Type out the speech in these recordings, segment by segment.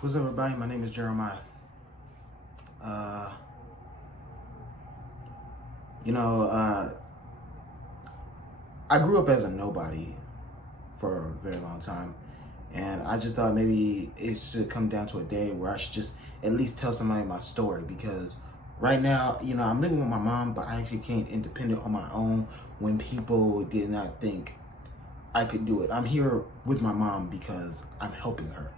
What's up, everybody? My name is Jeremiah. Uh, you know, I grew up as a nobody for a very long time, and I just thought maybe it should come down to a day where I should just at least tell somebody my story, because right now, I'm living with my mom, but I actually can't independent on my own when people did not think I could do it. I'm here with my mom because I'm helping her.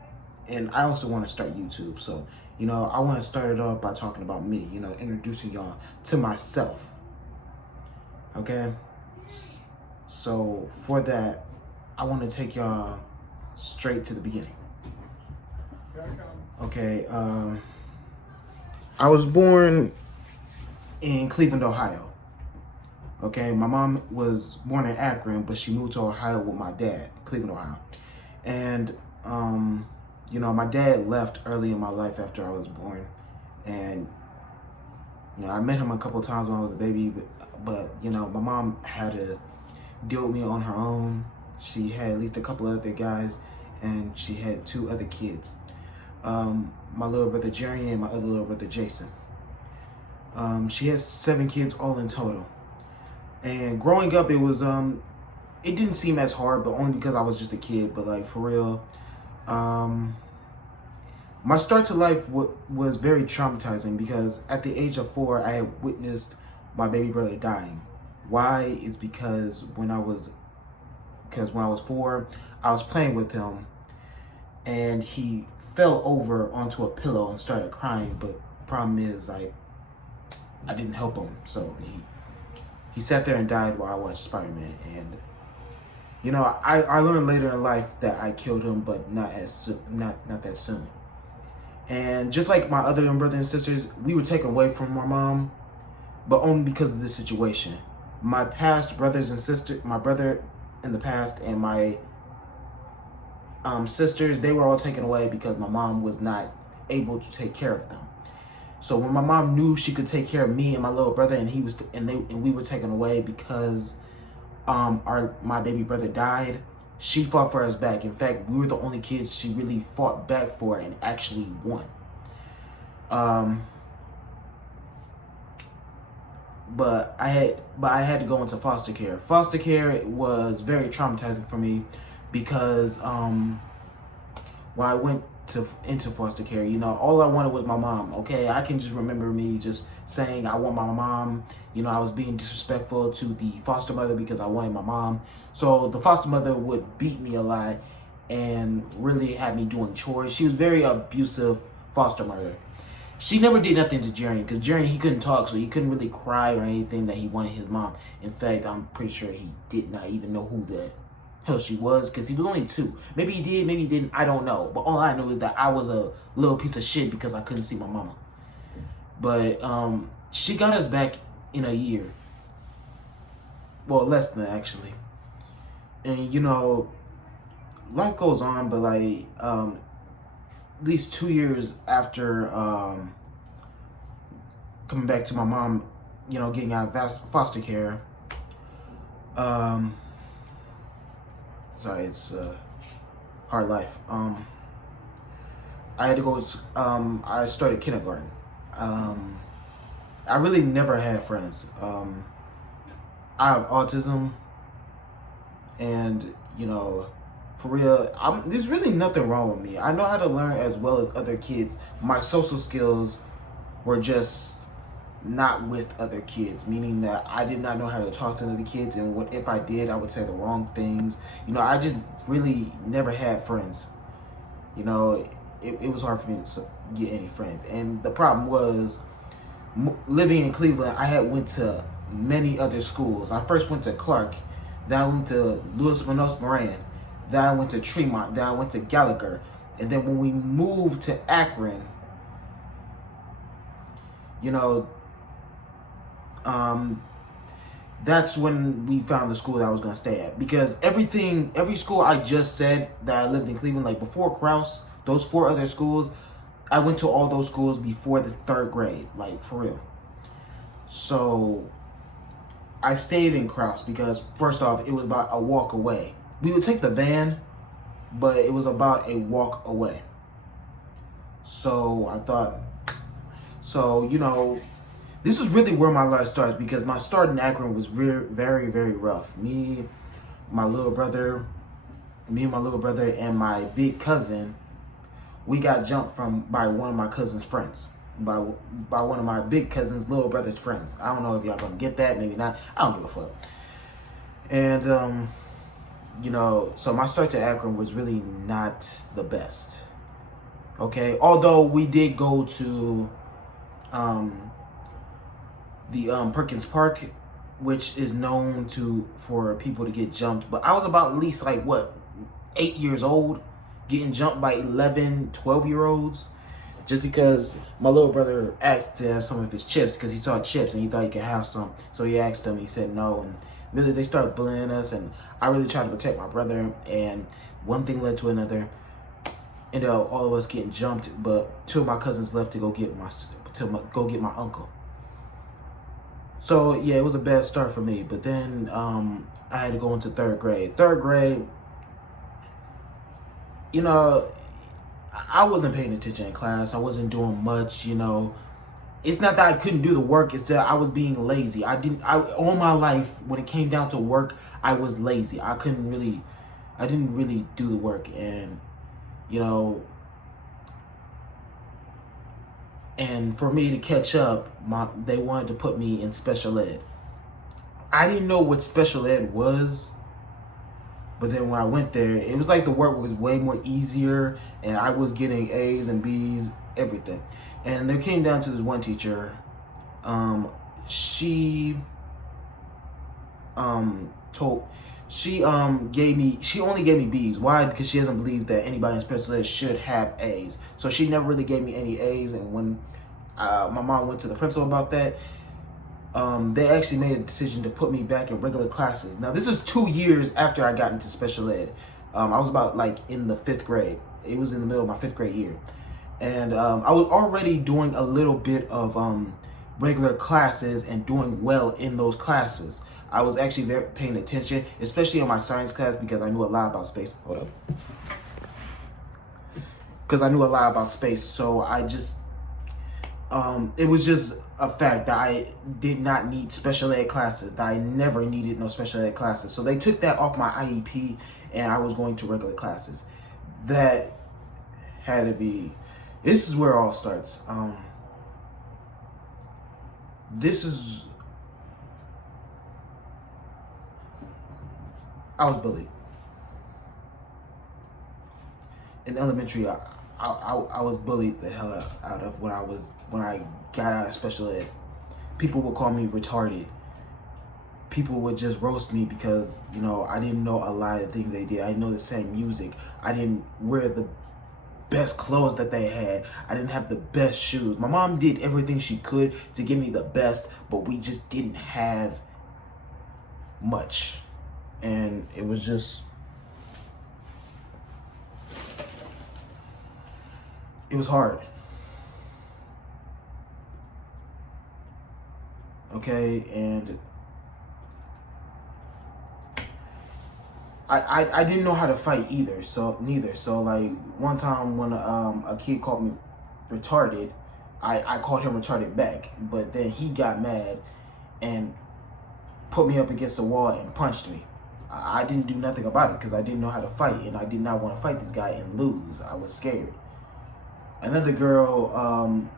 And I also want to start YouTube. So, I want to start it off by talking about me, introducing y'all to myself. Okay? So, for that, I want to take y'all straight to the beginning. Okay, I was born in Cleveland, Ohio. Okay, my mom was born in Akron, but she moved to Ohio with my dad, Cleveland, Ohio. And, my dad left early in my life after I was born. And, I met him a couple times when I was a baby, but my mom had to deal with me on her own. She had at least a couple other guys, and she had 2 other kids. My little brother Jerry and my other little brother Jason. She has 7 kids all in total. And growing up, it was, it didn't seem as hard, but only because I was just a kid. But like, for real, my start to life was very traumatizing, because at the age of 4, I had witnessed my baby brother dying. Why? It's because when I was 4, I was playing with him, and he fell over onto a pillow and started crying. But problem is, I didn't help him, so he sat there and died while I watched Spider-Man. And I learned later in life that I killed him, but not that soon. And just like my other young brothers and sisters, we were taken away from our mom, but only because of this situation. My past brothers and sisters, my brother in the past and my sisters, they were all taken away because my mom was not able to take care of them. So when my mom knew she could take care of me and my little brother, and we were taken away because my baby brother died, she fought for us back. In fact, we were the only kids she really fought back for and actually won. But I had to go into foster care. Foster care was very traumatizing for me, because when I went into foster care, all I wanted was my mom. Okay, I can just remember me just saying I want my mom. I was being disrespectful to the foster mother because I wanted my mom. So the foster mother would beat me a lot and really had me doing chores. She was very abusive foster mother. She never did nothing to Jerry, because Jerry, he couldn't talk, so he couldn't really cry or anything that he wanted his mom. In fact, I'm pretty sure he did not even know who the hell she was, because he was only 2. Maybe he did, maybe he didn't, I don't know. But all I know is that I was a little piece of shit because I couldn't see my mama. But she got us back in a year. Well, less than that, actually. And life goes on, but like at least 2 years after coming back to my mom, getting out of foster care, sorry, it's a hard life. I had to go, I started kindergarten. I really never had friends. I have autism, and, for real, there's really nothing wrong with me. I know how to learn as well as other kids. My social skills were just not with other kids, meaning that I did not know how to talk to other kids, and if I did, I would say the wrong things. I just really never had friends. It was hard for me to get any friends. And the problem was, living in Cleveland, I had went to many other schools. I first went to Clark, then I went to Louis Manos Moran, then I went to Tremont, then I went to Gallagher. And then when we moved to Akron, that's when we found the school that I was going to stay at. Because every school I just said that I lived in Cleveland, like before Krause, those 4 other schools, I went to all those schools before the 3rd grade, like for real. So I stayed in Krause because, first off, it was about a walk away. We would take the van, but it was about a walk away. So I thought, so, you know, this is really where my life starts, because my start in Akron was very, very, very rough. My little brother, and my big cousin, we got jumped by one of my cousin's friends, by one of my big cousin's little brother's friends. I don't know if y'all gonna get that, maybe not. I don't give a fuck. And you know, so my start to Akron was really not the best. Okay, although we did go to the Perkins Park, which is known for people to get jumped. But I was about at least like, what, 8 years old, getting jumped by 11, 12-year-olds, just because my little brother asked to have some of his chips, because he saw chips and he thought he could have some. So he asked them, he said no, and really they started bullying us, and I really tried to protect my brother, and one thing led to another. Ended up all of us getting jumped, but two of my cousins left to go get my uncle. So yeah, it was a bad start for me. But then I had to go into third grade. Third grade, you know, I wasn't paying attention in class. I wasn't doing much, you know. It's not that I couldn't do the work, it's that I was being lazy. All my life, when it came down to work, I was lazy. I didn't really do the work. And, you know, and for me to catch up, they wanted to put me in special ed. I didn't know what special ed was, but then when I went there, it was like the work was way more easier, and I was getting A's and B's, everything. And they came down to this one teacher. She only gave me B's. Why? Because she doesn't believe that anybody in special ed should have A's. So she never really gave me any A's. And when my mom went to the principal about that, they actually made a decision to put me back in regular classes. Now, this is 2 years after I got into special ed. I was about like in the 5th grade. It was in the middle of my 5th grade year. And I was already doing a little bit of regular classes and doing well in those classes. I was actually paying attention, especially in my science class, because I knew a lot about space. Hold up. Because I knew a lot about space, so I just, it was just a fact that I did not need special ed classes, that I never needed no special ed classes. So they took that off my IEP, and I was going to regular classes. That had to be, this is where it all starts. I was bullied. In elementary, I was bullied the hell out of when I got out of special ed. People would call me retarded. People would just roast me because, you know, I didn't know a lot of things they did. I didn't know the same music. I didn't wear the best clothes that they had. I didn't have the best shoes. My mom did everything she could to give me the best, but we just didn't have much. And it was just, it was hard. Okay, and I didn't know how to fight either. So like one time when a kid called me retarded, I called him retarded back. But then he got mad and put me up against the wall and punched me. I didn't do nothing about it because I didn't know how to fight, and I did not want to fight this guy and lose. I was scared. Another girl,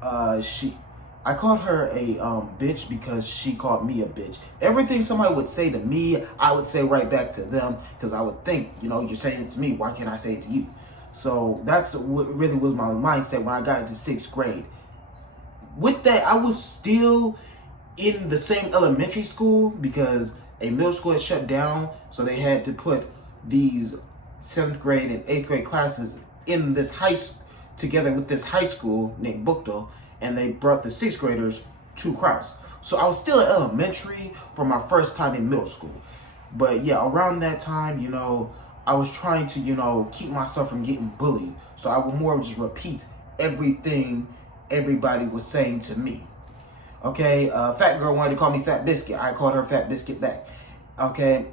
I called her a bitch because she called me a bitch. Everything somebody would say to me, I would say right back to them, because I would think, you know, you're saying it to me, why can't I say it to you? So that's what really was my mindset when I got into 6th grade. With that, I was still in the same elementary school because a middle school had shut down, so they had to put these 7th grade and 8th grade classes in this together with this high school named Bookdale, and they brought the 6th graders to Krause. So I was still in elementary for my first time in middle school. But yeah, around that time, you know, I was trying to, you know, keep myself from getting bullied. So I would more just repeat everything everybody was saying to me. Okay, fat girl wanted to call me Fat Biscuit. I called her Fat Biscuit back. Okay,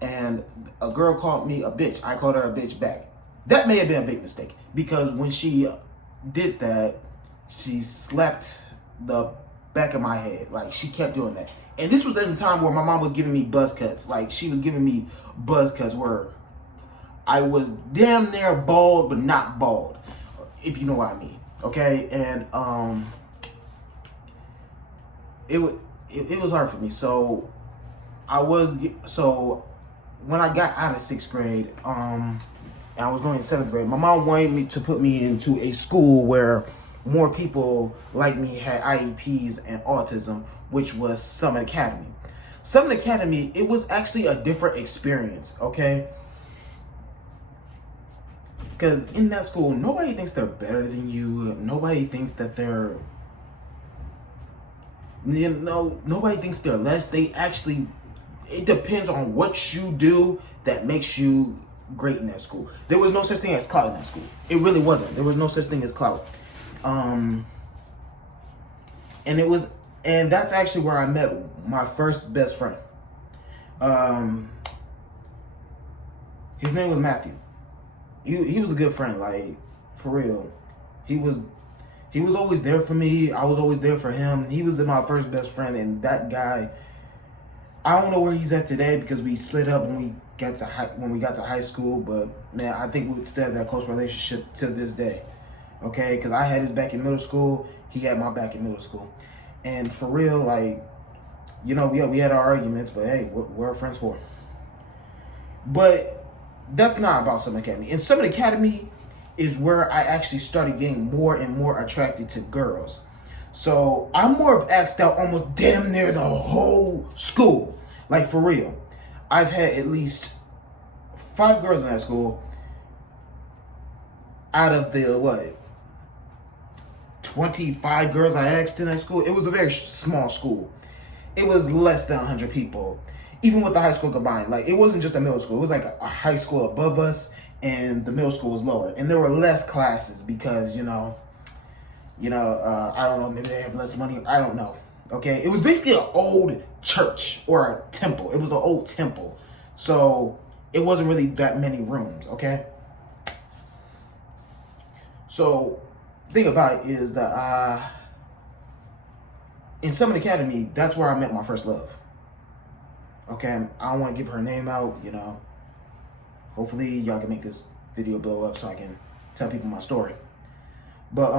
and a girl called me a bitch. I called her a bitch back. That may have been a big mistake, because when she did that, she slapped the back of my head. Like, she kept doing that. And this was at the time where my mom was giving me buzz cuts. Like, she was giving me buzz cuts where I was damn near bald, but not bald, if you know what I mean. Okay? And it was hard for me. So when I got out of 6th grade, and I was going in 7th grade, my mom wanted me to put me into a school where more people like me had IEPs and autism, which was Summit Academy. Summit Academy, it was actually a different experience, okay? Because in that school, nobody thinks they're better than you. Nobody thinks that they're, nobody thinks they're less. They actually, it depends on what you do that makes you great in that school. There was no such thing as clout in that school. It really wasn't. There was no such thing as clout. And that's actually where I met my first best friend. His name was Matthew. He was a good friend, like, for real. He was always there for me. I was always there for him. He was my first best friend, and that guy, I don't know where he's at today because we split up when we got to high school. But man, I think we would still have that close relationship to this day. Okay, because I had his back in middle school, he had my back in middle school, and for real, like, we had our arguments, but hey, we're friends for. But that's not about Summit Academy. And Summit Academy is where I actually started getting more and more attracted to girls. So I'm more of axed out almost damn near the whole school. Like, for real. I've had at least 5 girls in that school out of the, 25 girls I asked in that school. It was a very small school. It was less than 100 people. Even with the high school combined. Like, it wasn't just a middle school. It was like a high school above us, and the middle school was lower. And there were less classes because, I don't know, maybe they have less money. I don't know. Okay? It was basically an old church or a temple. It was an old temple. So it wasn't really that many rooms, okay? So the thing about it is that in Summit Academy, that's where I met my first love. Okay? I don't want to give her name out, Hopefully y'all can make this video blow up so I can tell people my story. But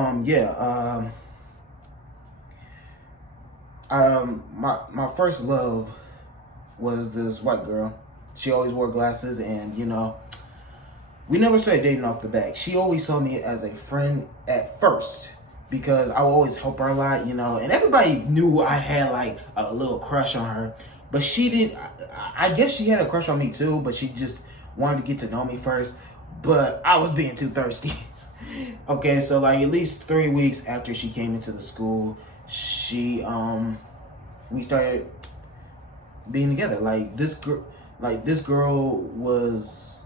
my first love was this white girl. She always wore glasses, and we never started dating off the bat. She always saw me as a friend at first because I would always help her a lot, and everybody knew I had like a little crush on her. But she didn't, I guess she had a crush on me too, but she just wanted to get to know me first. But I was being too thirsty. Okay, so like at least 3 weeks after she came into the school, we started being together. Like this girl was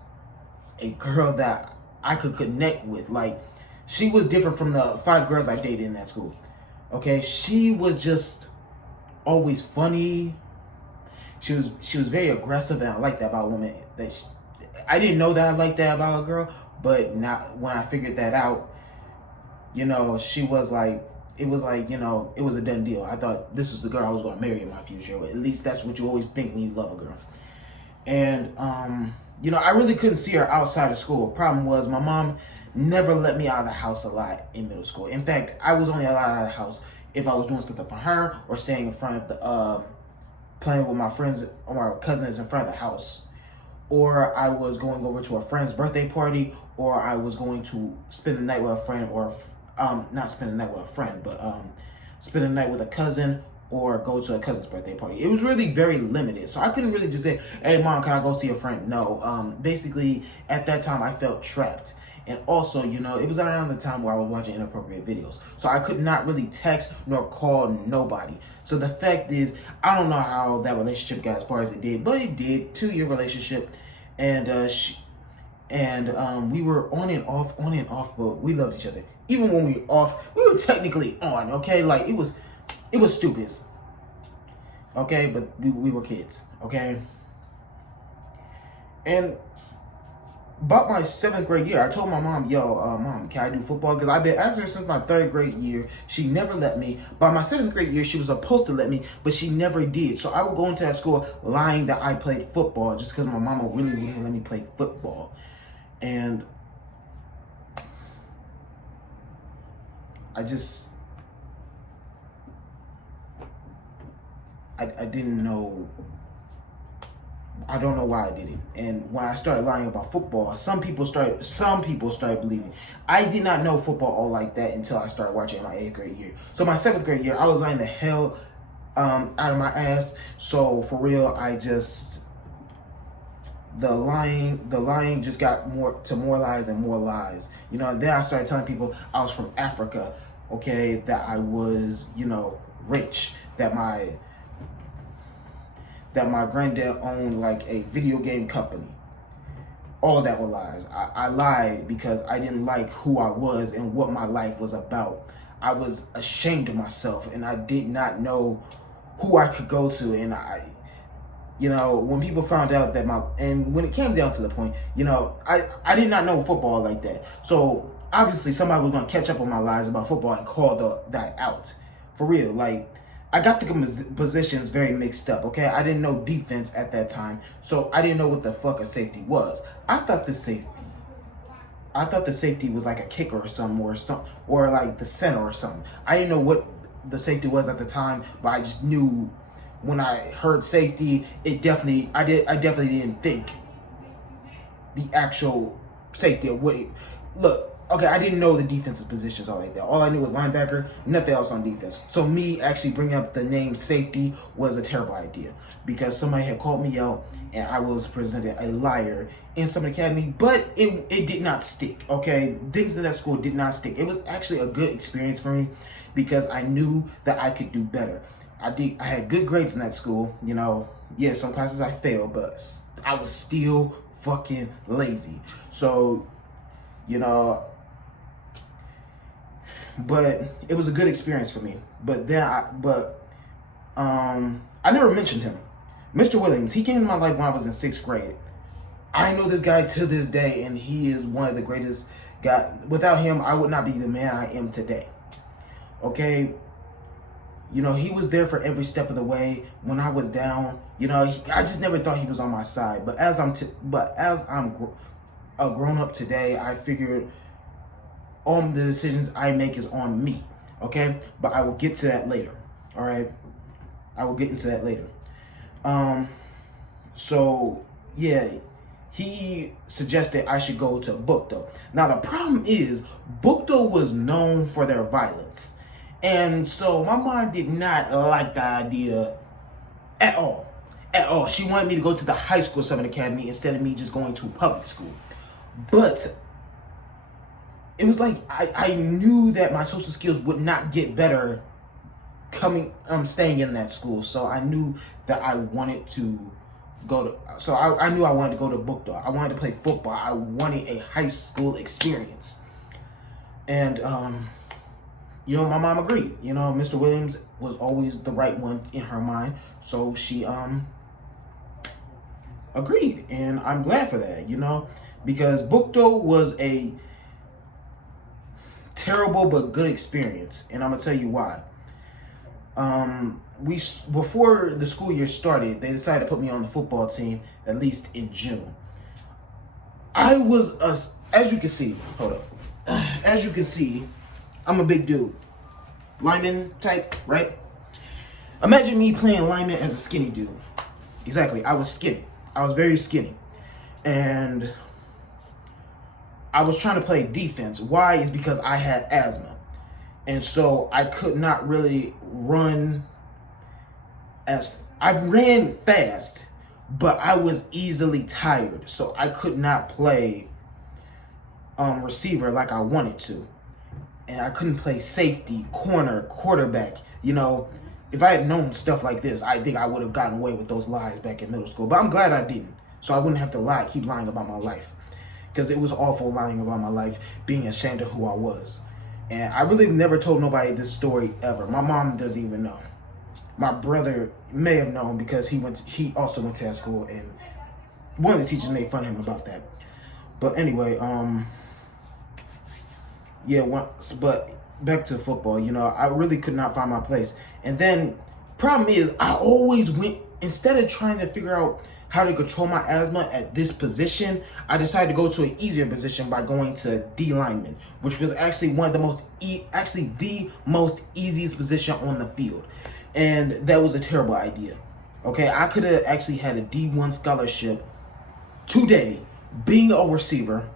a girl that I could connect with. Like, she was different from the 5 girls I dated in that school. Okay, she was just always funny. She was very aggressive, and I like that about women. I didn't know that I liked that about a girl, but not when I figured that out. She was like, it was like, it was a done deal. I thought this is the girl I was going to marry in my future. At least that's what you always think when you love a girl. And I really couldn't see her outside of school. Problem was, my mom never let me out of the house a lot in middle school. In fact, I was only allowed out of the house if I was doing something for her or staying in front of the playing with my friends or my cousins in front of the house, or I was going over to a friend's birthday party, or I was going to spend the night with a friend, or not spend the night with a friend, but spend the night with a cousin, or go to a cousin's birthday party. It was really very limited, so I couldn't really just say, "Hey, mom, can I go see a friend?" No. Basically, at that time, I felt trapped. And also, it was around the time where I was watching inappropriate videos. So I could not really text nor call nobody. So the fact is, I don't know how that relationship got as far as it did, but it did. 2-year relationship. And we were on and off, but we loved each other. Even when we were off, we were technically on, okay? Like, it was stupid. Okay, but we were kids, okay? And about my 7th grade year, I told my mom, yo, mom, can I do football? Because I've been asking her since my 3rd grade year. She never let me. By my 7th grade year, she was supposed to let me, but she never did. So I would go into that school lying that I played football just because my mama really wouldn't let me play football. And I just, I didn't know. I don't know why I did it. And when I started lying about football, some people started believing. I did not know football all like that until I started watching in my 8th grade year. So my 7th grade year, I was lying the hell out of my ass. So for real, the lying just got more lies and more lies. You know, and then I started telling people I was from Africa, okay, that I was, you know, rich, that my granddad owned like a video game company. All of that were lies. I lied because I didn't like who I was and what my life was about. I was ashamed of myself and I did not know who I could go to. And you know, when people found out that and when it came down to the point, you know, I did not know football like that. So obviously somebody was going to catch up on my lies about football and call that out. For real, like, I got the positions very mixed up, okay? I didn't know defense at that time, so I didn't know what the fuck a safety was. I thought the safety was like a kicker or something, or like the center or something. I didn't know what the safety was at the time, but I just knew when I heard safety, I definitely didn't think the actual safety of what. Look. Okay, I didn't know the defensive positions all like that. All I knew was linebacker, nothing else on defense. So me actually bringing up the name safety was a terrible idea because somebody had called me out and I was presented a liar in Summit Academy, but it did not stick, okay? Things in that school did not stick. It was actually a good experience for me because I knew that I could do better. I had good grades in that school, you know. Yeah, some classes I failed, but I was still fucking lazy. So, you know, but it was a good experience for me. But then I never mentioned him. Mr. Williams, he came in my life when I was in 6th grade. I know this guy to this day, and he is one of the greatest guys. Without him, I would not be the man I am today. Okay? You know, he was there for every step of the way when I was down. You know, I just never thought he was on my side. But as I'm a grown up today, I figured all the decisions I make is on me, okay? But I will get to that later, all right? I will get into that later. So, yeah, he suggested I should go to Bukto. Now, the problem is, Bukto was known for their violence. And so my mom did not like the idea at all. At all. She wanted me to go to the high school Summit Academy instead of me just going to public school. But it was like I knew that my social skills would not get better staying in that school. So I knew that I wanted to go to, so I knew I wanted to go to Bukto. I wanted to play football. I wanted a high school experience. And, you know, my mom agreed. You know, Mr. Williams was always the right one in her mind. So she, agreed. And I'm glad for that, you know, because Bukto was a terrible but good experience, and I'm gonna tell you why. Before the school year started, they decided to put me on the football team at least in June. I was as you can see, as you can see, I'm a big dude, lineman type, right? Imagine me playing lineman as a skinny dude. Exactly, I was skinny. I was very skinny, and I was trying to play defense. Why? Is because I had asthma. And so I could not really run I ran fast, but I was easily tired. So I could not play receiver like I wanted to. And I couldn't play safety, corner, quarterback. You know, if I had known stuff like this, I think I would have gotten away with those lies back in middle school. But I'm glad I didn't. So I wouldn't have to keep lying about my life. Because it was awful lying about my life, being ashamed of who I was. And I really never told nobody this story ever. My mom doesn't even know. My brother may have known because he also went to that school, and one of the teachers made fun of him about that. But anyway, yeah, once, but back to football, you know, I really could not find my place. And then, problem is, I always went, instead of trying to figure out how to control my asthma at this position, I decided to go to an easier position by going to D lineman, which was actually one of the most, actually the most easiest position on the field. And that was a terrible idea. Okay, I could have actually had a D1 scholarship today, being a receiver,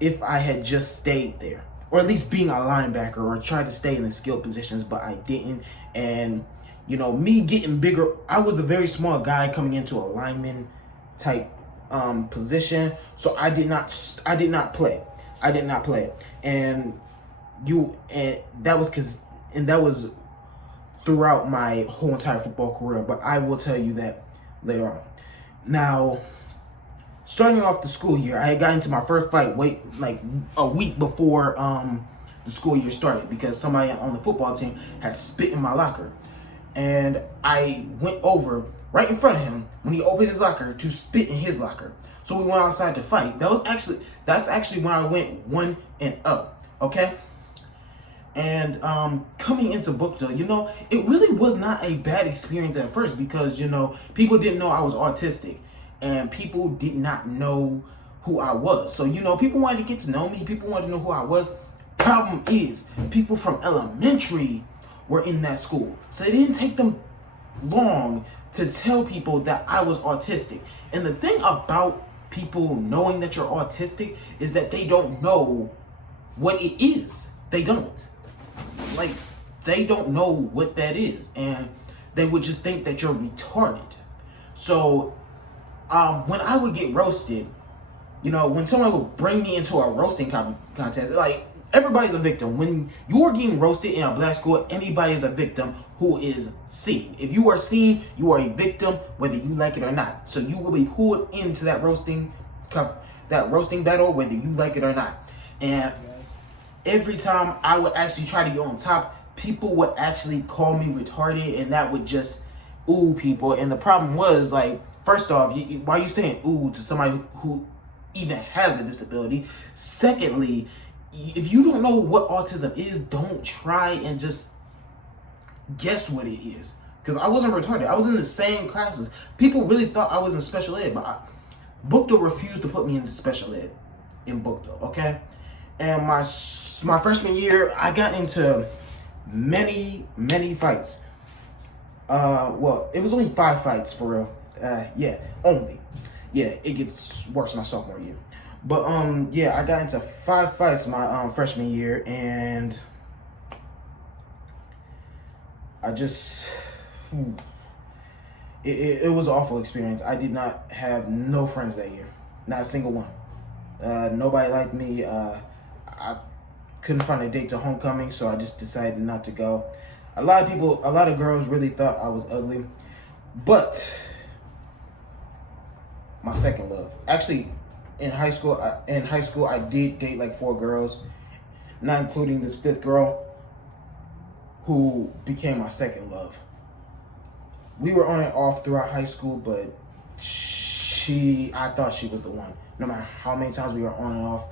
if I had just stayed there, or at least being a linebacker, or tried to stay in the skilled positions, but I didn't. And you know, me getting bigger, I was a very small guy coming into a lineman type position, so I did not play. And that was throughout my whole entire football career. But I will tell you that later on. Now, starting off the school year, I had gotten into my first fight like a week before the school year started, because somebody on the football team had spit in my locker. And I went over right in front of him when he opened his locker to spit in his locker. So we went outside to fight. That's actually when I went 1-0, okay? And coming into Bookdale, you know, it really was not a bad experience at first, because, you know, people didn't know I was autistic, and people did not know who I was. So, you know, people wanted to get to know me. People wanted to know who I was. Problem is, people from elementary were in that school. So it didn't take them long to tell people that I was autistic. And the thing about people knowing that you're autistic is that they don't know what it is. They don't. Like, they don't know what that is. And they would just think that you're retarded. So when I would get roasted, you know, when someone would bring me into a roasting contest, like, everybody's a victim. When you are getting roasted in a black school, anybody is a victim who is seen. If you are seen, you are a victim, whether you like it or not. So you will be pulled into that roasting battle, whether you like it or not. And every time I would actually try to get on top, people would actually call me retarded, and that would just ooh people. And the problem was, like, first off, why are you saying ooh to somebody who even has a disability? Secondly, if you don't know what autism is, don't try and just guess what it is. Because I wasn't retarded. I was in the same classes. People really thought I was in special ed, but Bookdale refused to put me into special ed in Bookdale, okay? And my freshman year, I got into many fights. Well, it was only 5 fights for real. Only. Yeah, it gets worse my sophomore year. But yeah, I got into 5 fights my freshman year, and I just it was an awful experience. I did not have no friends that year, not a single one. Nobody liked me. I couldn't find a date to homecoming, so I just decided not to go. A lot of girls really thought I was ugly, but my second love, actually. In high school, I did date like 4 girls, not including this 5th girl, who became my second love. We were on and off throughout high school, but I thought she was the one. No matter how many times we were on and off,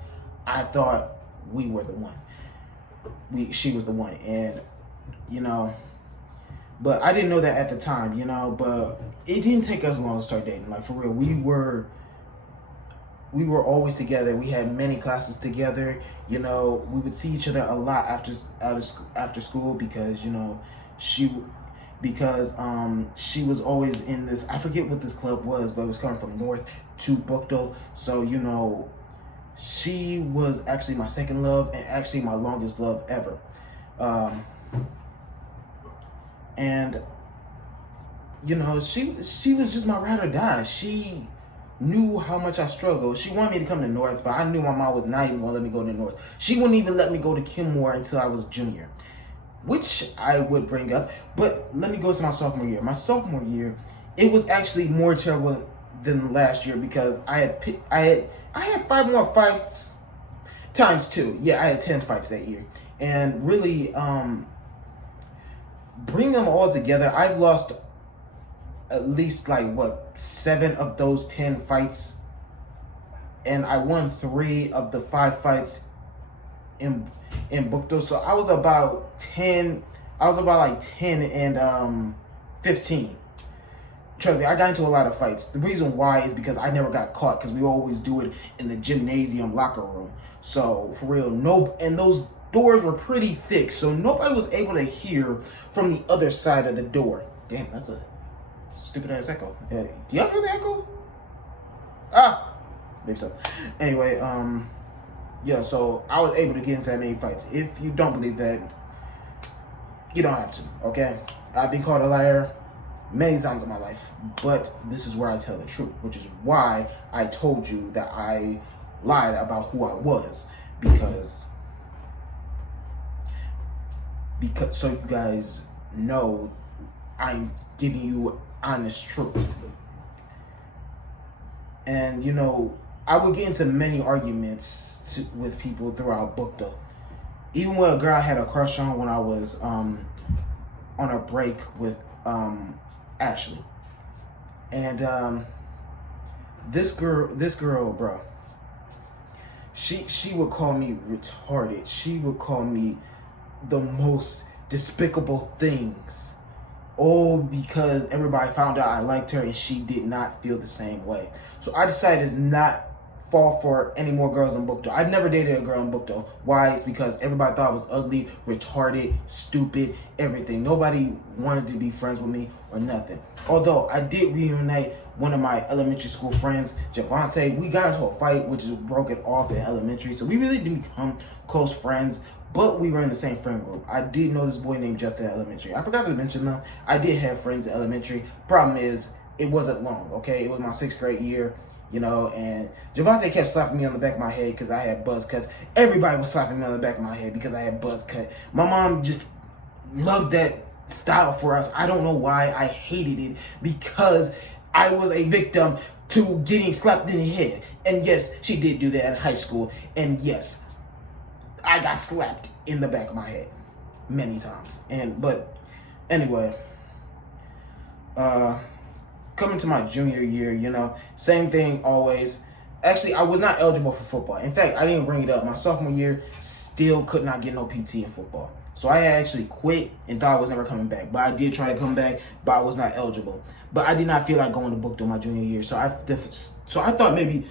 I thought we were the one. She was the one, and you know. But I didn't know that at the time, you know. But it didn't take us long to start dating. Like, for real, we were always together. We had many classes together. You know, we would see each other a lot after school, because, you know, she was always in this, I forget what this club was, but it was coming from north to Bookdale. So, you know, she was actually my second love, and actually my longest love ever. And you know, she was just my ride or die. She knew how much I struggled. She wanted me to come to North, but I knew my mom was not even going to let me go to North. She wouldn't even let me go to Kenmore until I was junior, which I would bring up. But let me go to my sophomore year. My sophomore year, it was actually more terrible than last year, because I had 5 more fights times 2. Yeah, I had 10 fights that year. And really, bring them all together, I've lost at least 7 of those 10 fights and I won 3 of the 5 fights in Bukto. So I was about 10. I was about like 10 and 15. Trust me, I got into a lot of fights. The reason why is because I never got caught, because we always do it in the gymnasium locker room. So for real, and those doors were pretty thick, so nobody was able to hear from the other side of the door. Damn, that's a stupid ass echo. Do y'all hear the echo? Maybe so. Anyway, yeah, so I was able to get into that many fights. If you don't believe that, you don't have to, okay? I've been called a liar many times in my life, but this is where I tell the truth, which is why I told you that I lied about who I was, because so you guys know I'm giving you honest truth. And you know, I would get into many arguments with people throughout Bukta. Even with a girl I had a crush on when I was on a break with Ashley. And this girl, bro, she would call me retarded. She would call me the most despicable things. Oh, because everybody found out I liked her and she did not feel the same way. So I decided to not fall for any more girls in Bukto. I've never dated a girl in Bukto. Why? It's because everybody thought I was ugly, retarded, stupid, everything. Nobody wanted to be friends with me or nothing. Although I did reunite one of my elementary school friends, Javante. We got into a fight, which is broke it off in elementary. So we really didn't become close friends, but we were in the same friend group. I did know this boy named Justin in elementary. I forgot to mention them. I did have friends in elementary. Problem is, it wasn't long, okay? It was my 6th grade year, you know, and Javante kept slapping me on the back of my head because I had buzz cuts. Everybody was slapping me on the back of my head because I had buzz cut. My mom just loved that style for us. I don't know why. I hated it because I was a victim to getting slapped in the head. And yes, she did do that in high school. And yes, I got slapped in the back of my head many times. But anyway, coming to my junior year, you know, same thing always. Actually, I was not eligible for football. In fact, I didn't bring it up. My sophomore year, still could not get no PT in football. So I actually quit and thought I was never coming back. But I did try to come back, but I was not eligible. But I did not feel like going to Bukto my junior year. So I thought maybe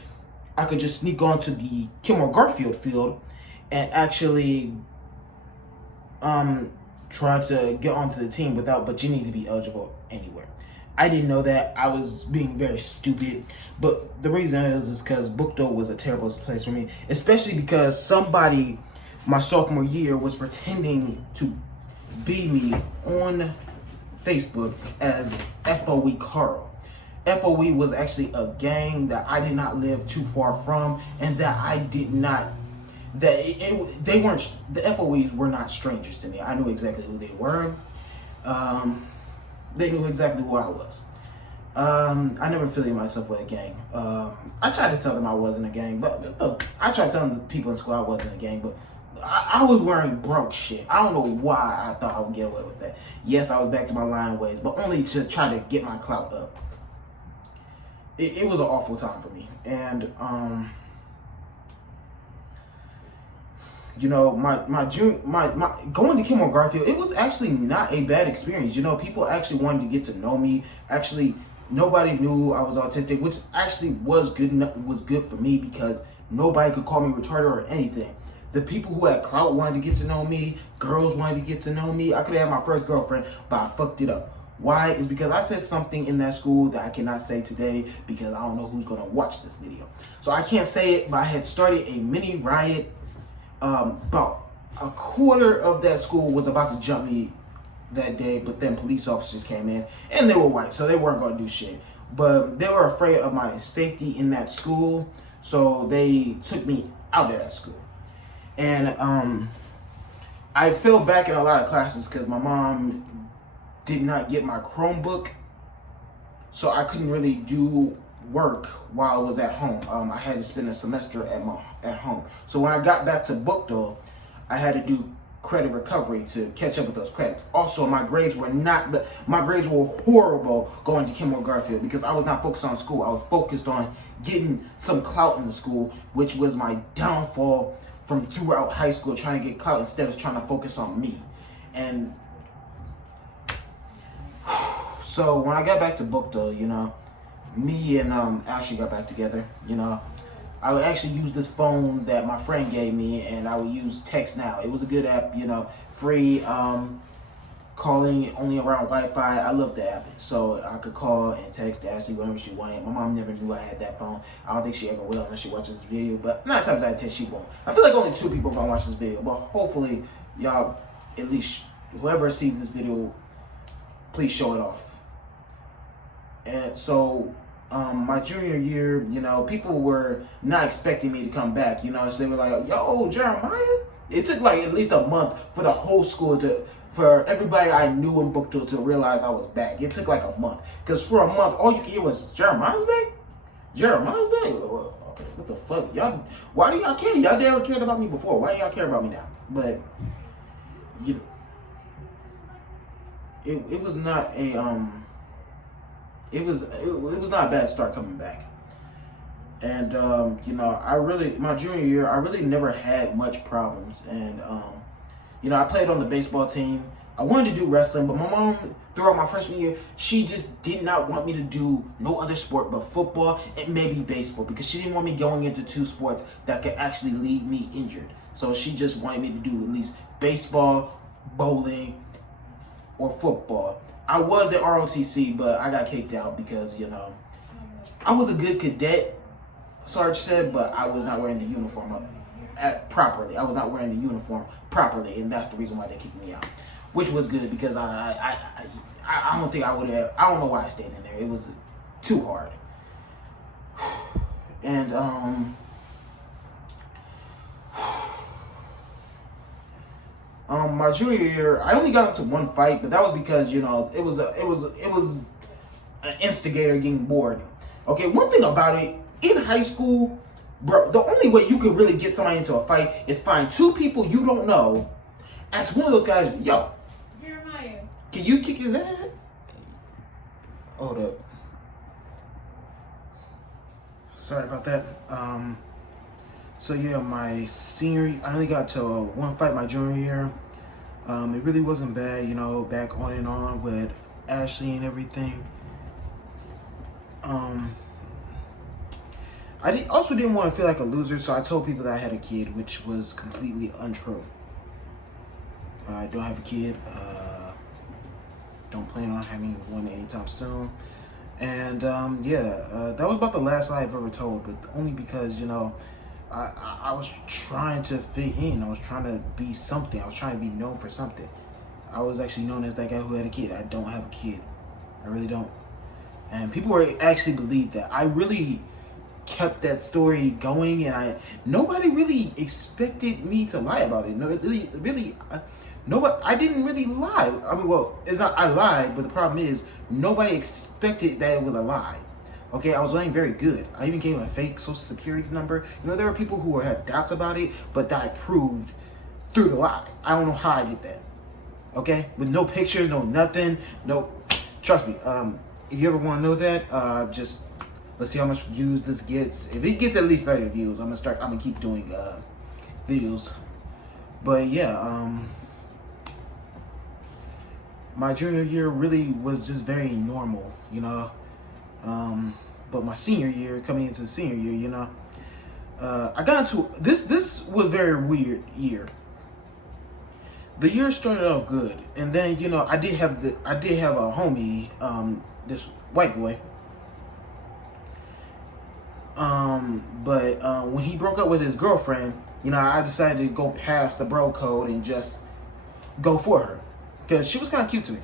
I could just sneak on to the Kilmore Garfield field and actually try to get onto the team but you need to be eligible anywhere. I didn't know that. I was being very stupid. But the reason is because Bukto was a terrible place for me, especially because somebody my sophomore year was pretending to be me on Facebook as FOE Carl. FOE was actually a gang that I did not live too far from, and that I did not, they weren't, the FOEs were not strangers to me. I knew exactly who they were. They knew exactly who I was. I never affiliated myself with a gang. I tried to tell them I wasn't a gang, but I tried telling the people in school I wasn't a gang, but I was wearing broke shit. I don't know why I thought I would get away with that. Yes, I was back to my lying ways, but only to try to get my clout up. It was an awful time for me. And, you know, my going to Kilmore Garfield, it was actually not a bad experience. You know, people actually wanted to get to know me. Actually, nobody knew I was autistic, which actually was good for me because nobody could call me retarded or anything. The people who had clout wanted to get to know me. Girls wanted to get to know me. I could have had my first girlfriend, but I fucked it up. Why? Is because I said something in that school that I cannot say today because I don't know who's going to watch this video. So I can't say it, but I had started a mini riot. About a quarter of that school was about to jump me that day, but then police officers came in, and they were white, so they weren't going to do shit. But they were afraid of my safety in that school, so they took me out of that school. And I fell back in a lot of classes because my mom did not get my Chromebook, so I couldn't really do work while I was at home. I had to spend a semester at home. So when I got back to Bukto, I had to do credit recovery to catch up with those credits. Also, my grades were horrible going to Kenmore Garfield because I was not focused on school. I was focused on getting some clout in the school, which was my downfall from throughout high school, trying to get clout instead of trying to focus on me. And so when I got back to Bookdale, you know, me and Ashley got back together, you know. I would actually use this phone that my friend gave me, and I would use Text Now. It was a good app, you know, free, calling only around Wi-Fi. I love the app. So I could call and text Ashley whenever she wanted. My mom never knew I had that phone. I don't think she ever will unless she watches this video, but 9 times out of 10 she won't. I feel like only 2 people are gonna watch this video, but hopefully y'all, at least whoever sees this video, please show it off. And so my junior year, you know, people were not expecting me to come back, you know, so they were like, yo, Jeremiah? It took like at least a month for the whole school for everybody I knew in Bookdale to realize I was back. It took like a month. Because for a month, all you could hear was, Jeremiah's back? Jeremiah's back? Well, okay, what the fuck? Y'all, why do y'all care? Y'all never cared about me before. Why do y'all care about me now? But, you know, it was not a, it was not a bad start coming back. And, you know, my junior year, I really never had much problems. And, you know, I played on the baseball team. I wanted to do wrestling, but my mom, throughout my freshman year, she just did not want me to do no other sport but football and maybe baseball, because she didn't want me going into 2 sports that could actually leave me injured. So she just wanted me to do at least baseball, bowling, or football. I was at ROTC, but I got kicked out because, you know, I was a good cadet, Sarge said, but I was not wearing the uniform properly. I was not wearing the uniform properly, and that's the reason why they kicked me out, which was good because I don't think I would have. I don't know why I stayed in there. It was too hard. And my junior year, I only got into 1 fight, but that was because, you know, it was an instigator getting bored. Okay, one thing about it, in high school, bro, the only way you could really get somebody into a fight is find 2 people you don't know, ask one of those guys, yo, Jeremiah, can you kick his ass? Hold up. Sorry about that. So yeah, my senior, I only got to 1 fight my junior year. It really wasn't bad, you know, back on and on with Ashley and everything. I also didn't want to feel like a loser, so I told people that I had a kid, which was completely untrue. I don't have a kid. Don't plan on having one anytime soon. And that was about the last lie I've ever told, but only because, you know, I was trying to fit in. I was trying to be something. I was trying to be known for something. I was actually known as that guy who had a kid. I don't have a kid. I really don't. And people were actually believed that. I really kept that story going, and nobody really expected me to lie about it. No, nobody. I didn't really lie. I mean, well, it's not I lied, but the problem is nobody expected that it was a lie. Okay, I was lying very good. I even gave a fake social security number. You know, there were people who had doubts about it, but that I proved through the lie. I don't know how I did that. Okay, with no pictures, no nothing, no. Trust me. If you ever want to know that, just let's see how much views this gets. If it gets at least 30 views, I'm gonna keep doing videos. But yeah, my junior year really was just very normal, you know. But my senior year, coming into the senior year, you know, I got into this. This was a very weird year. The year started off good, and then, you know, I did have a homie, this white boy. But when he broke up with his girlfriend, you know, I decided to go past the bro code and just go for her, because she was kind of cute to me.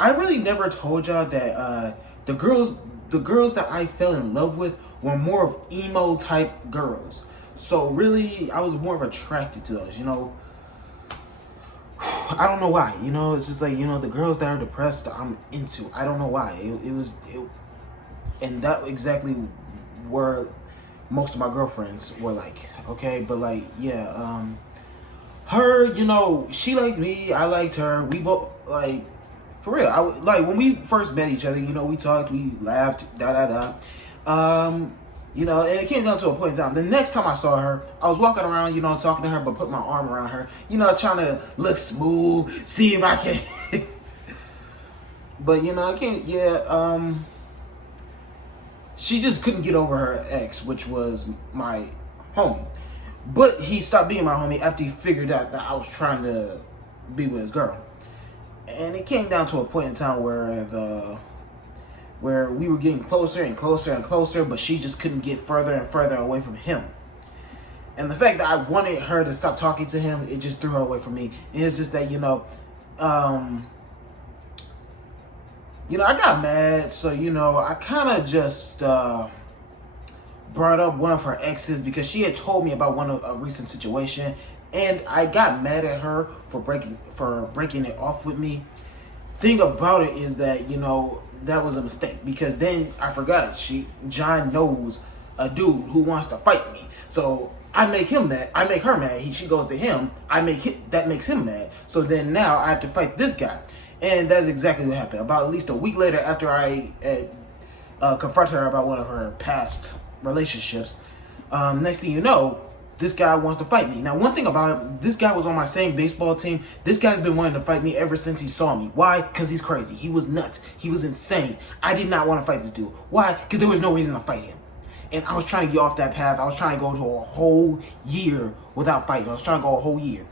I really never told y'all that the girls that I fell in love with were more of emo type girls. So really, I was more of attracted to those, you know. I don't know why, you know. It's just like, you know, the girls that are depressed, I'm into. I don't know why. And that exactly were most of my girlfriends were like, okay? But like, yeah, her, you know, she liked me, I liked her. We both, like, for real, like, when we first met each other, you know, we talked, we laughed, you know, and it came down to a point in time. The next time I saw her, I was walking around, you know, talking to her, but putting my arm around her, you know, trying to look smooth, see if I can. But, you know, I can't, yeah, she just couldn't get over her ex, which was my homie. But he stopped being my homie after he figured out that I was trying to be with his girl. And it came down to a point in time where we were getting closer and closer and closer, but she just couldn't get further and further away from him. And the fact that I wanted her to stop talking to him, it just threw her away from me. And it's just that, you know, I got mad, so, you know, I kind of just brought up one of her exes because she had told me about a recent situation, and I got mad at her for breaking it off with me. Thing about it is that, you know, that was a mistake, because then I forgot John knows a dude who wants to fight me. So I make him mad. I make her mad. She goes to him. That makes him mad. So then now I have to fight this guy. And that's exactly what happened. About at least a week later, after I confronted her about one of her past relationships, next thing you know, this guy wants to fight me. Now, one thing about him, this guy was on my same baseball team. This guy's been wanting to fight me ever since he saw me. Why? Because he's crazy. He was nuts. He was insane. I did not want to fight this dude. Why? Because there was no reason to fight him. And I was trying to get off that path. I was trying to go to a whole year without fighting. I was trying to go a whole year.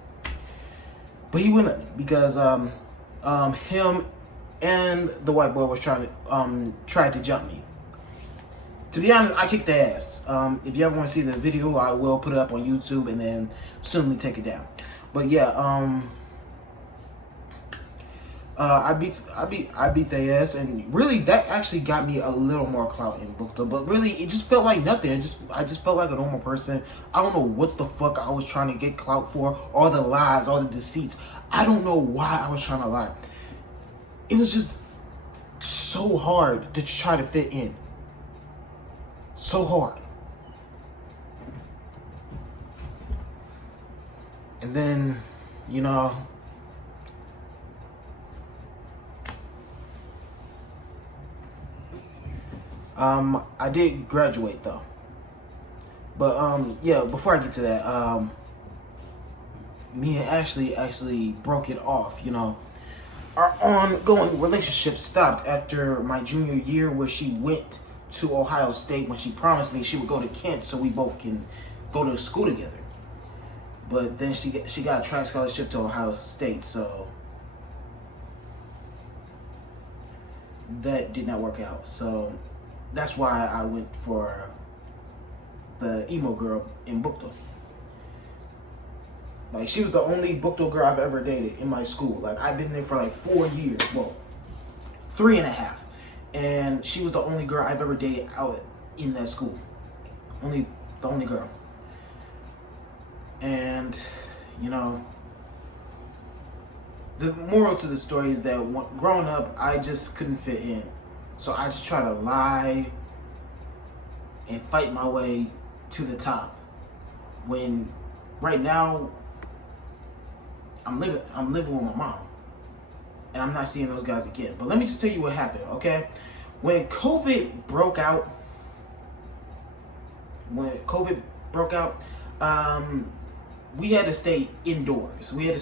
But he wouldn't let me because him and the white boy was tried to jump me. To be honest, I kicked their ass. If you ever want to see the video, I will put it up on YouTube and then soonly take it down. But yeah, I beat their ass, and really that actually got me a little more clout in Bookta. But really, it just felt like nothing. I just felt like a normal person. I don't know what the fuck I was trying to get clout for. All the lies, all the deceits. I don't know why I was trying to lie. It was just so hard to try to fit in. So hard. And then, you know, I did graduate though. But yeah, before I get to that, me and Ashley actually broke it off, you know. Our ongoing relationship stopped after my junior year, where she went to Ohio State when she promised me she would go to Kent so we both can go to school together. But then she got a track scholarship to Ohio State, so that did not work out. So that's why I went for the emo girl in Bookta. Like, she was the only Bookta girl I've ever dated in my school. Like, I've been there for like 4 years. Well, 3.5. And she was the only girl I've ever dated out in that school. The only girl. And, you know, the moral to the story is that growing up, I just couldn't fit in. So I just tried to lie and fight my way to the top. When right now, I'm living with my mom. And I'm not seeing those guys again. But let me just tell you what happened, okay? When COVID broke out, we had to stay indoors. So we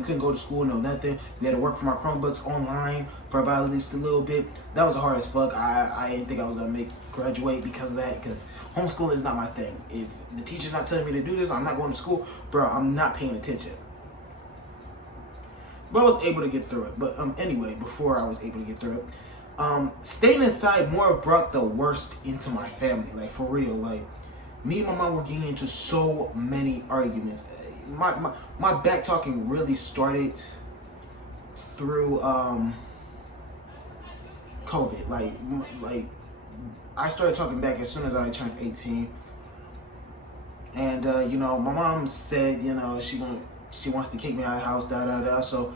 couldn't go to school, no nothing. We had to work from our Chromebooks online for about at least a little bit. That was hard as fuck. I didn't think I was gonna graduate because of that, because homeschooling is not my thing. If the teacher's not telling me to do this, I'm not going to school, bro, I'm not paying attention. But I was able to get through it. But anyway, before I was able to get through it, staying inside more brought the worst into my family. Like, for real. Like, me and my mom were getting into so many arguments. My back talking really started through COVID. Like I started talking back as soon as I turned 18. And you know, my mom said, you know, she wants to kick me out of the house, So,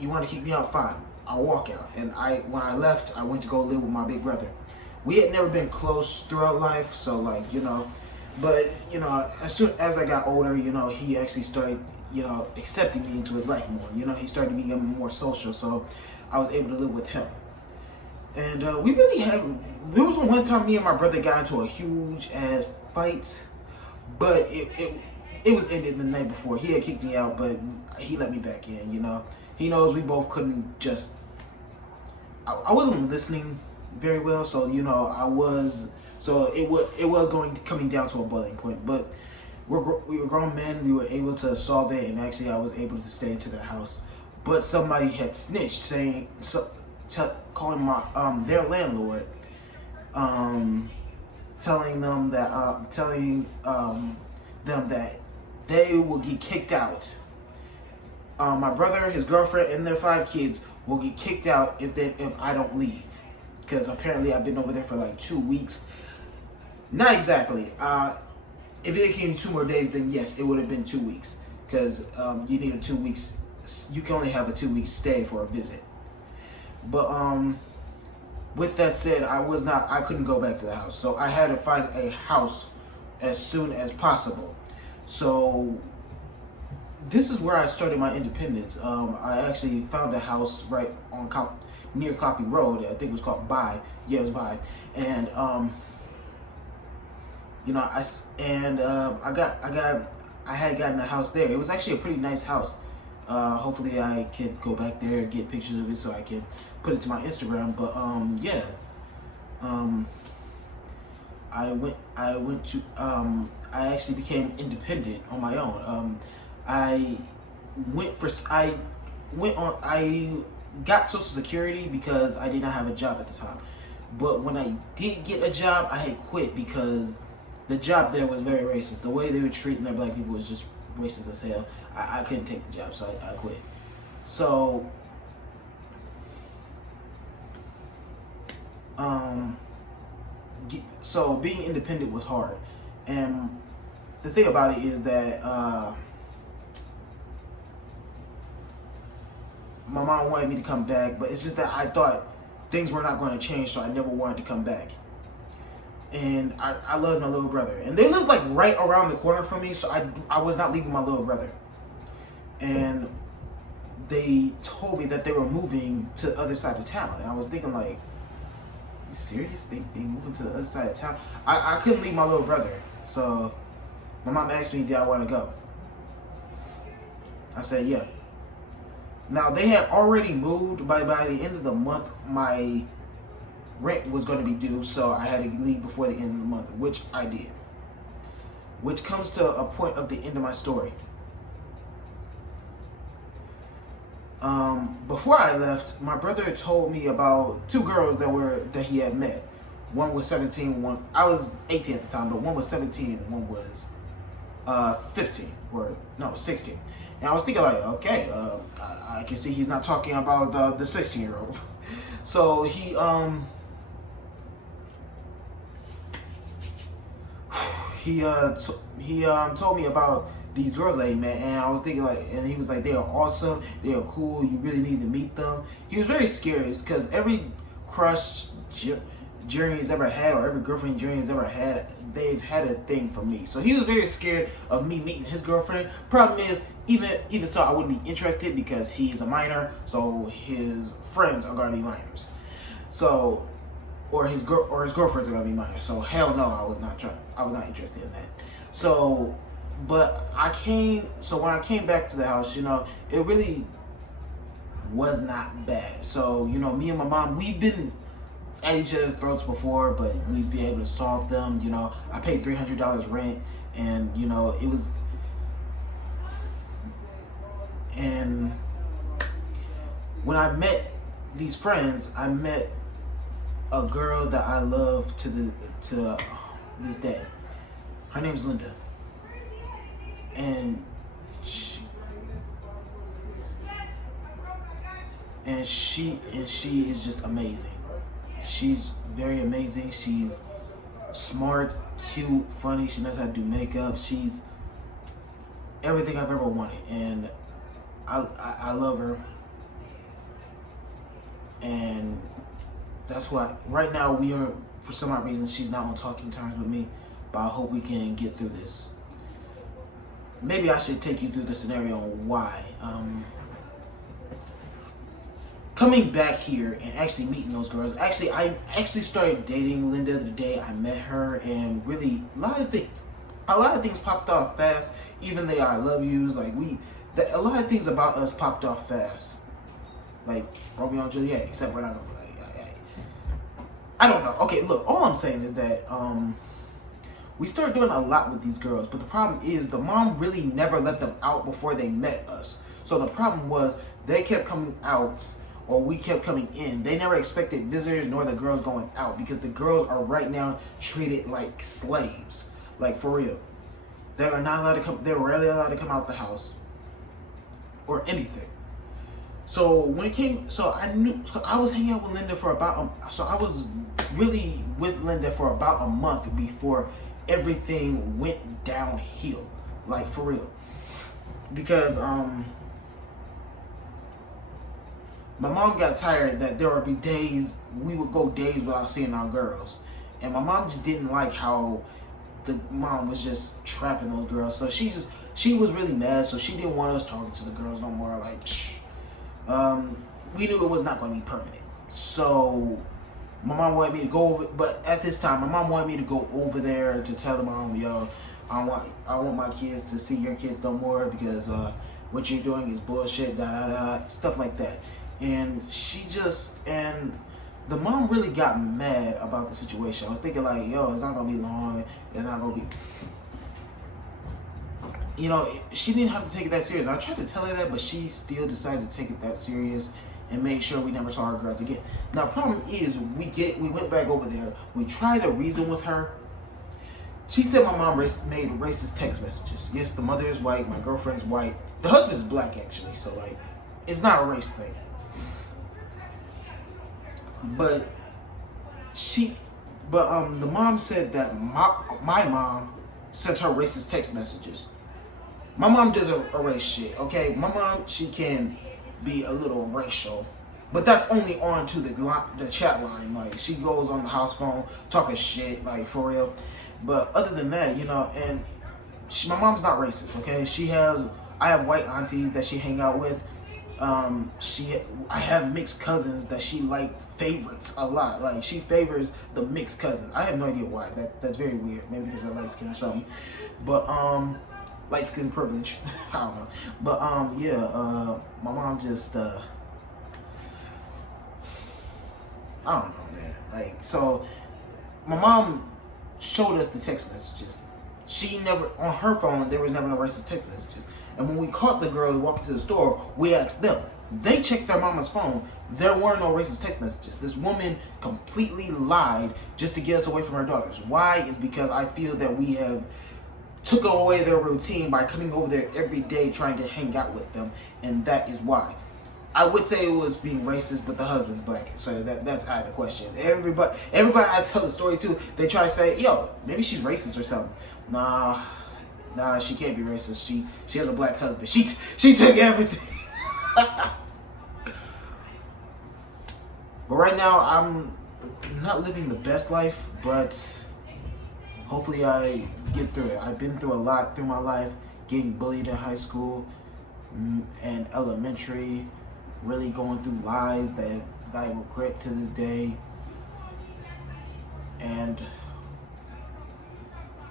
you want to kick me out? Fine. I'll walk out. And when I left, I went to go live with my big brother. we had never been close throughout life, so like, but as soon as I got older, he actually started, accepting me into his life more. He started becoming more social, so I was able to live with him. And we really had, there was one time me and my brother got into a huge ass fight, but it was ended the night before. He had kicked me out, but he let me back in, He knows we both couldn't just, I wasn't listening very well, so it was coming down to a boiling point. But we were grown men. We were able to solve it, and actually, I was able to stay into the house. But somebody had snitched, saying calling my their landlord, telling them that they will get kicked out. My brother, his girlfriend, and their 5 kids will get kicked out if I don't leave. Because apparently I've been over there for like 2 weeks. Not exactly. If it came 2 more days, then yes, it would have been 2 weeks. Because you need a 2 weeks. You can only have a 2 week stay for a visit. But with that said, I couldn't go back to the house. So I had to find a house as soon as possible. So this is where I started my independence. I actually found a house right on near Copy Road. I think it was called By. Yeah, it was By. And I had gotten a house there. It was actually a pretty nice house. Hopefully I can go back there and get pictures of it so I can put it to my Instagram. But I actually became independent on my own. I got Social Security because I did not have a job at the time. But when I did get a job, I had quit because the job there was very racist. The way they were treating their black people was just racist as hell. I couldn't take the job, so I quit. So being independent was hard. And the thing about it is that my mom wanted me to come back, but it's just that I thought things were not going to change, so I never wanted to come back. And I loved my little brother. And they lived like right around the corner from me, so I was not leaving my little brother. And they told me that they were moving to the other side of town. And I was thinking like, you serious? They moving to the other side of town? I couldn't leave my little brother. So my mom asked me, did I want to go? I said, yeah. Now, they had already moved. By the end of the month, my rent was going to be due, so I had to leave before the end of the month, which I did. Which comes to a point of the end of my story. Before I left, my brother told me about 2 girls that he had met. One was 17, I was 18 at the time, but one was 17 and one was 16. And I was thinking like, okay, I can see he's not talking about the 16-year-old. So he told me about these girls that he met, and I was thinking like, and he was like, they are awesome, they are cool, you really need to meet them. He was very scared because every crush Jerry's ever had, or every girlfriend Jerry's ever had, they've had a thing for me. So he was very scared of me meeting his girlfriend. Problem is, even so, I wouldn't be interested because he's a minor, so his friends are gonna be minors. So, or his girlfriends are gonna be minors. So hell no, I was not interested in that. So, but when I came back to the house, it really was not bad. So, me and my mom, we've been at each other's throats before, but we'd be able to solve them. I paid $300 rent, and it was, and when I met these friends, I met a girl that I love to this day. Her name's Linda, and she is just amazing. She's very amazing. She's smart, cute, funny. She knows how to do makeup. She's everything I've ever wanted, and I love her. And that's why right now we are for some odd reason, she's not on talking terms with me. But I hope we can get through this. Maybe I should take you through the scenario on why. Coming back here and actually meeting those girls. Actually, I actually started dating Linda the day I met her, and really a lot of things popped off fast. Even the I love yous, like a lot of things about us popped off fast, like Romeo and Juliet. Except we're not gonna. I don't know. Okay, look. All I'm saying is that we started doing a lot with these girls, but the problem is the mom really never let them out before they met us. So the problem was they kept coming out, or we kept coming in. They never expected visitors nor the girls going out, because the girls are right now treated like slaves. Like, for real. They are not allowed to come. They're rarely allowed to come out the house or anything. So when it came, I was hanging out with Linda for I was really with Linda for about a month before everything went downhill. Like, for real. Because my mom got tired that there would be days, we would go days without seeing our girls. And my mom just didn't like how the mom was just trapping those girls. So she was really mad, so she didn't want us talking to the girls no more. Like, we knew it was not going to be permanent. So my mom wanted me to go over, but at this time, my mom wanted me to go over there to tell the mom, yo, I want my kids to see your kids no more, because what you're doing is bullshit, stuff like that. And the mom really got mad about the situation. I was thinking like, yo, it's not gonna be long. It's not gonna be, she didn't have to take it that serious. I tried to tell her that, but she still decided to take it that serious and make sure we never saw our girls again. Now, the problem is we went back over there. We tried to reason with her. She said my mom made racist text messages. Yes, the mother is white. My girlfriend's white. The husband is black, actually. So, like, it's not a race thing. But the mom said that my mom sent her racist text messages. My mom doesn't erase shit, okay? My mom, she can be a little racial, but that's only on to the chat line. Like, she goes on the house phone talking shit, like, for real. But other than that, and my mom's not racist, okay? I have white aunties that she hang out with. I have mixed cousins that she favorites a lot. Like, she favors the mixed cousins. I have no idea why. That's very weird. Maybe because they're light skin or something. But light skin privilege. I don't know. But my mom just I don't know, man. Like, so my mom showed us the text messages. She never, on her phone, there was never no racist text messages. And when we caught the girls walking to the store, we asked them. They checked their mama's phone. There were no racist text messages. This woman completely lied just to get us away from her daughters. Why? Is because I feel that we have took away their routine by coming over there every day trying to hang out with them. And that is why. I would say it was being racist, but the husband's black, so that's out of the question. Everybody I tell the story to, they try to say, yo, maybe she's racist or something. Nah, she can't be racist. She has a black husband. She took everything. But right now, I'm not living the best life, but hopefully I get through it. I've been through a lot through my life, getting bullied in high school and elementary, really going through lies that I regret to this day. And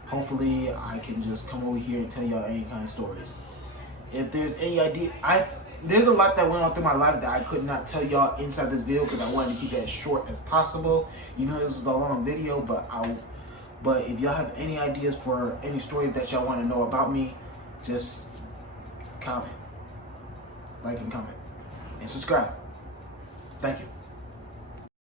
hopefully I can just come over here and tell y'all any kind of stories. If there's any idea, there's a lot that went on through my life that I could not tell y'all inside this video because I wanted to keep it as short as possible. Even though this is a long video, but if y'all have any ideas for any stories that y'all want to know about me, just comment, like and comment, and subscribe. Thank you.